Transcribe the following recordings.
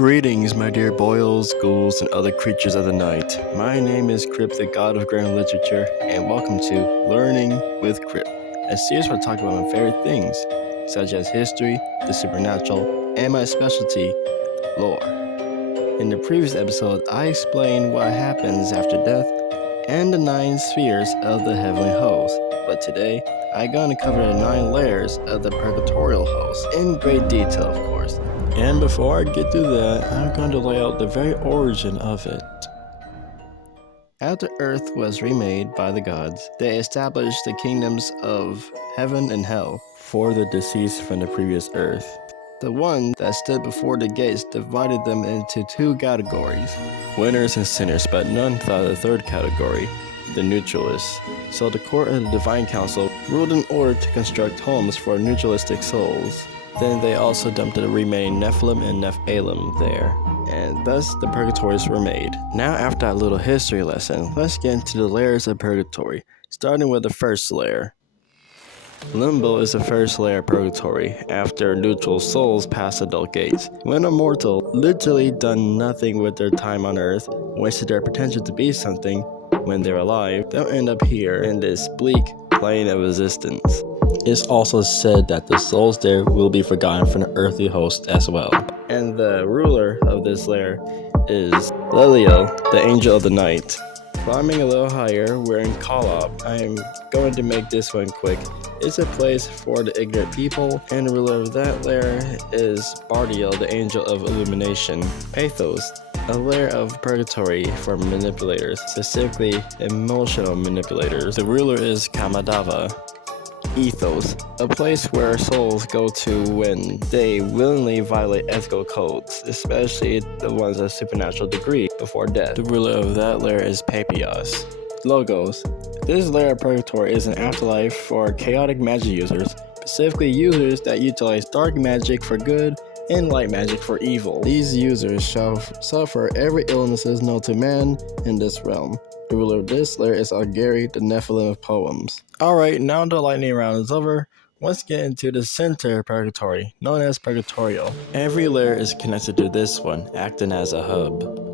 Greetings, my dear boils, ghouls, and other creatures of the night. My name is Crypt, the god of grand literature, and welcome to Learning with Crypt, a series where I talk about my favorite things, such as history, the supernatural, and my specialty, lore. In the previous episode, I explained what happens after death and the 9 spheres of the heavenly host, but today, I'm going to cover the 9 layers of the purgatorial host, in great detail, of course. And before I get to that, I'm going to lay out the very origin of it. After Earth was remade by the gods, they established the kingdoms of heaven and hell for the deceased from the previous Earth. The one that stood before the gates divided them into 2 categories, winners and sinners, but none thought of the third category, the neutralists. So the court of the Divine Council ruled in order to construct homes for neutralistic souls. Then they also dumped the remaining Nephilim and Nephilim there, and thus the purgatories were made. Now after that little history lesson, let's get into the layers of purgatory, starting with the first layer. Limbo is the first layer of purgatory, after neutral souls pass adult gates. When a mortal literally done nothing with their time on earth, wasted their potential to be something when they're alive, they'll end up here in this bleak plane of existence. It's also said that the souls there will be forgotten from the earthly host as well. And the ruler of this layer is Lelio, the angel of the night. Climbing a little higher, we're in Kolob. I'm going to make this one quick. It's a place for the ignorant people, and the ruler of that layer is Bardiel, the angel of illumination. Pathos, a layer of purgatory for manipulators, specifically emotional manipulators. The ruler is Kamadava. Ethos, a place where souls go to when they willingly violate ethical codes, especially the ones of supernatural degree before death. The ruler of that layer is Papios. Logos, this layer of purgatory is an afterlife for chaotic magic users, specifically users that utilize dark magic for good and light magic for evil. These users shall suffer every illnesses known to man in this realm. The ruler of this layer is Algeri, the Nephilim of poems. Alright, now the lightning round is over. Let's get into the center of purgatory, known as purgatorial. Every layer is connected to this one, acting as a hub.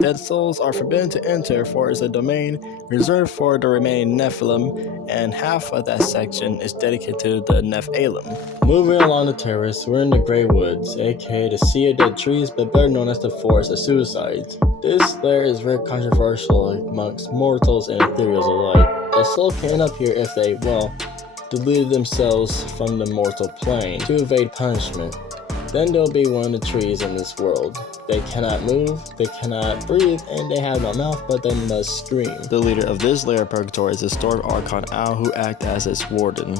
Dead souls are forbidden to enter, for it's a domain reserved for the remaining Nephilim, and half of that section is dedicated to the Nephilim. Moving along the terrace, we're in the Grey Woods, aka the Sea of Dead Trees, but better known as the Forest of Suicides. This layer is very controversial amongst mortals and ethereals alike. A soul can end up here if they, deleted themselves from the mortal plane to evade punishment. Then they'll be one of the trees in this world. They cannot move, they cannot breathe, and they have no mouth, but they must scream. The leader of this layer of purgatory is the Storm Archon Owl, who act as its warden.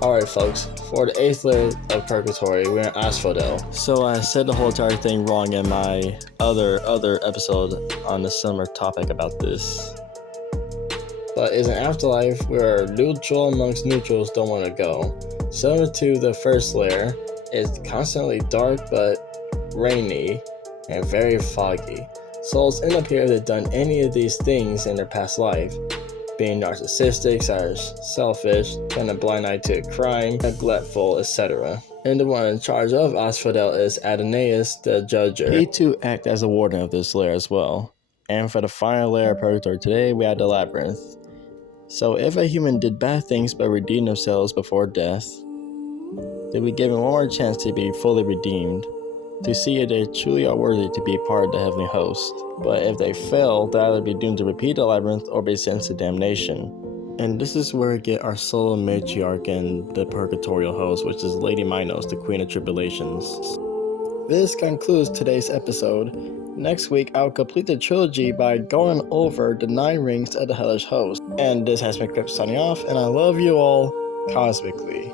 Alright folks, for the 8th layer of purgatory, we're in Asphodel. So I said the whole entire thing wrong in my other episode on a similar topic about this. But it's an afterlife where neutral amongst neutrals don't want to go. Similar to the first layer, it's constantly dark but rainy and very foggy. Souls end up here if they've done any of these things in their past life, being narcissistic, selfish, turning a blind eye to crime, neglectful, etc. And the one in charge of Asphodel is Adonais, the Judger. He too acts as a warden of this layer as well. And for the final layer of purgatory today, we have the Labyrinth. So if a human did bad things but redeemed themselves before death, they'll be given one more chance to be fully redeemed, to see if they truly are worthy to be part of the heavenly host. But if they fail, they'll either be doomed to repeat the labyrinth or be sentenced to damnation. And this is where we get our solo matriarch in the purgatorial host, which is Lady Minos, the Queen of Tribulations. This concludes today's episode. Next week, I'll complete the trilogy by going over the 9 rings of the hellish host. And this has been Crypt signing off, and I love you all cosmically.